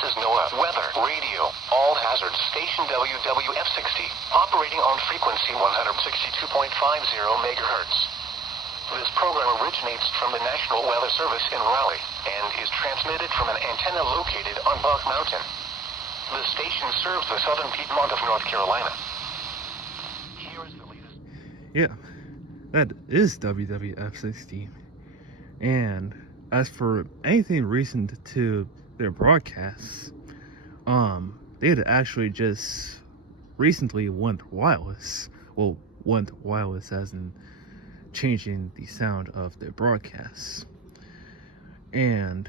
This is NOAA Weather Radio, all hazards station WWF60, operating on frequency 162.50 megahertz. This program originates from the National Weather Service in Raleigh and is transmitted from an antenna located on Buck Mountain. The station serves the southern Piedmont of North Carolina. Here is the latest. Yeah, that is WWF60. And as for anything recent to their broadcasts, they had actually just recently went wireless. Well, went wireless as in changing the sound of their broadcasts. And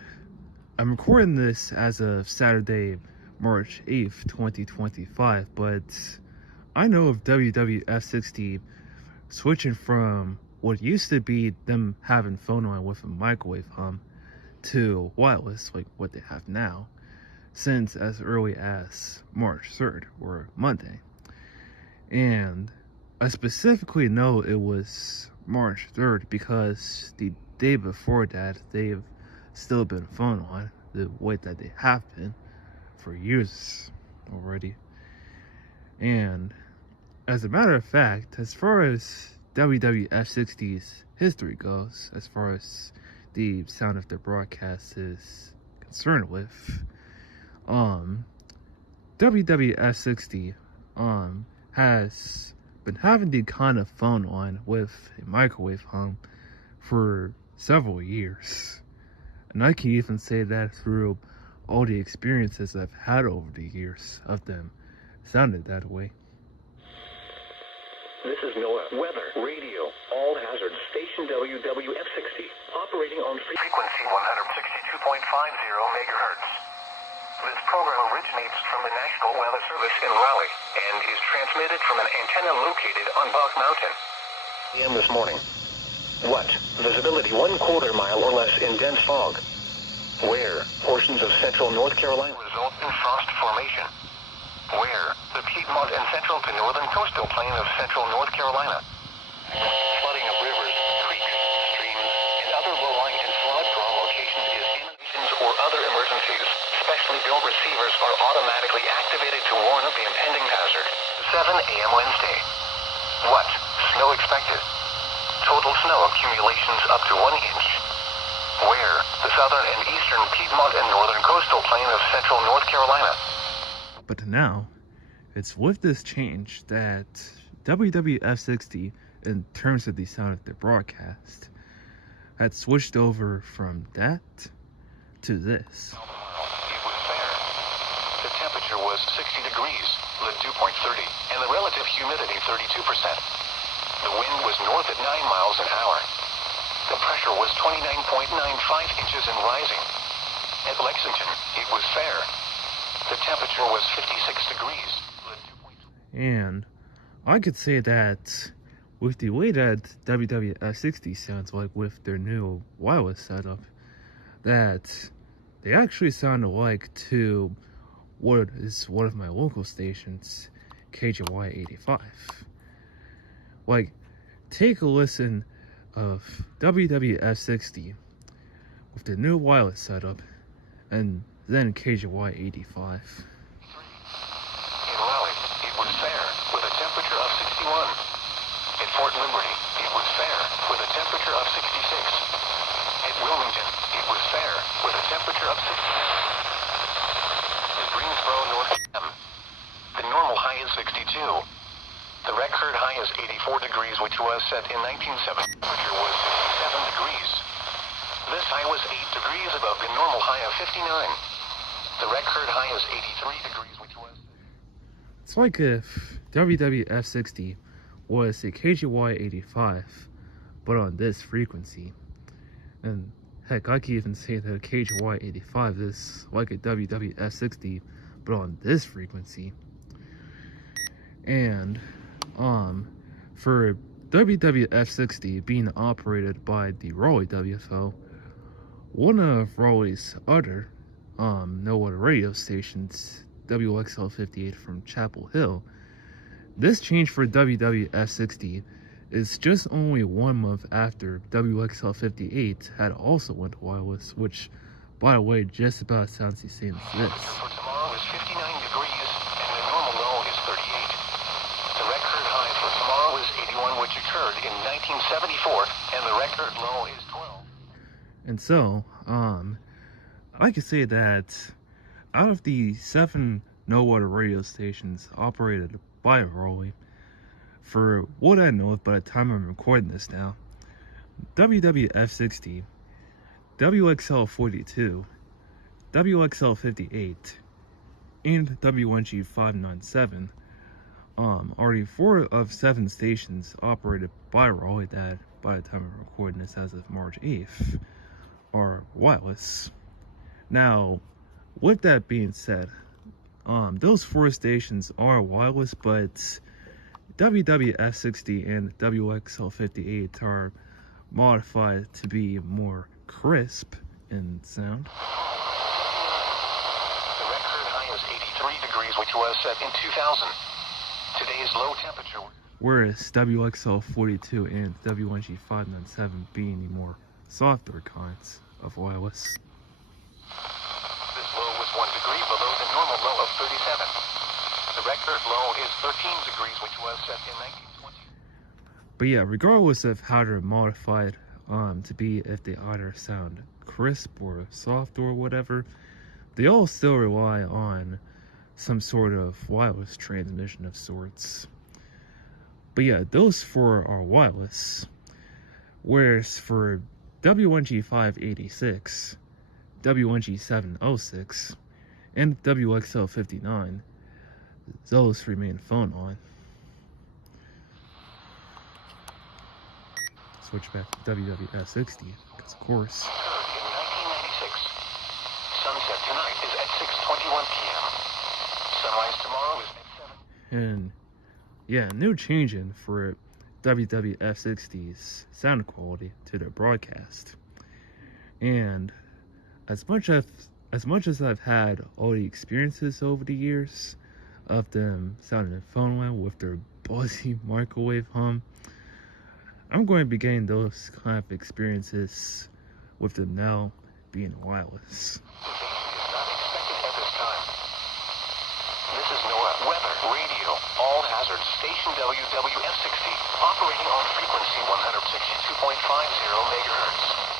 I'm recording this as of Saturday, March 8th, 2025, but I know of WWF60 switching from what used to be them having phone line with a microwave hum to wireless, like what they have now, since as early as March 3rd, or Monday. And I specifically know it was March 3rd because the day before that, they've still been phone line, the way that they have been for years already. And as a matter of fact, as far as WWF60's history goes, as far as the sound of their broadcast is concerned with, WWF60 has been having the kind of phone line with a microwave hum for several years. And I can even say that through all the experiences I've had over the years of them sounded that way. This is NOAA Weather Radio, all hazards station WWF60, operating on frequency 162.50 megahertz. This program originates from the National Weather Service in Raleigh and is transmitted from an antenna located on Buck Mountain. AM this morning. What? Visibility 1/4 mile or less in dense fog. Where? Portions of central North Carolina result in frost formation. Where? The Piedmont and central to northern coastal plain of central North Carolina. Flooding of rivers, creeks, streams, and other low-lying and flood-prone locations is inundations or other emergencies. Specially built receivers are automatically activated to warn of the impending hazard. 7 a.m. Wednesday. What? Snow expected. Total snow accumulations up to 1 inch. Where? The southern and eastern Piedmont and northern coastal plain of central North Carolina. But now, it's with this change that WWF60, in terms of the sound of their broadcast, had switched over from that to this. It was fair. The temperature was 60 degrees, the dew point 30, and the relative humidity 32%. The wind was north at 9 miles an hour. The pressure was 29.95 inches and rising. At Lexington, it was fair. The temperature was 56 degrees. And I could say that with the way that WWF60 sounds like with their new wireless setup, that they actually sound alike to what is one of my local stations, KJY85. Like, take a listen of WWF60 with the new wireless setup, and then KJY85. In Raleigh, it was fair, with a temperature of 61. At Fort Liberty, it was fair, with a temperature of 66. At Wilmington, it was fair, with a temperature of 69. At Greensboro, North Carolina, the normal high is 62. The record high is 84 degrees, which was set in 1970. The temperature was 67 degrees. This high was 8 degrees above the normal high of 59. The record high is 83 degrees, which was... It's like if WWF60 was a KJY85, but on this frequency. And heck, I can even say that a KJY85 is like a WWF60, but on this frequency. And, for WWF60 being operated by the Raleigh WFO, one of Raleigh's other NOAA radio stations, WXL58 from Chapel Hill, this change for WWF60 is just only 1 month after WXL58 had also went wireless, which by the way, just about sounds the same as this. For tomorrow is 59 degrees, and the normal low is 38. The record high for tomorrow is 81, which occurred in 1974, and the record low is 12. And so, I can say that out of the 7 no-water radio stations operated by Raleigh, for what I know by the time I'm recording this now, WWF60, WXL42, WXL58, and W1G597 are the 4 of 7 stations operated by Raleigh that, by the time I'm recording this as of March 8th, are wireless. Now, with that being said, those 4 stations are wireless, but WWF60 and WXL58 are modified to be more crisp in sound. The record high is 83 degrees, which was set in 2000. Today's low temperature. Whereas WXL42 and W1G597 being the more softer kinds of wireless. This low was 1 degree below the normal low of 37. The record low is 13 degrees, which was set in 1920. But yeah, regardless of how they're modified to be, if they either sound crisp or soft or whatever, they all still rely on some sort of wireless transmission of sorts. But yeah, those 4 are wireless. Whereas for W1G586, W1G706, and WXL59, those remain phone-on. Switch back to WWF60, because of course. In 1996, sunset tonight is at 6:21 p.m. Sunrise tomorrow is at 7. And yeah, no changing for WWF60's sound quality to their broadcast. And as much as I've had all the experiences over the years of them sounding in phoneline with their buzzy microwave hum, I'm going to be getting those kind of experiences with them now being wireless. Not expected at this time. This is NOAA Weather Radio, all hazard station WWF60, operating on frequency 162.50 megahertz.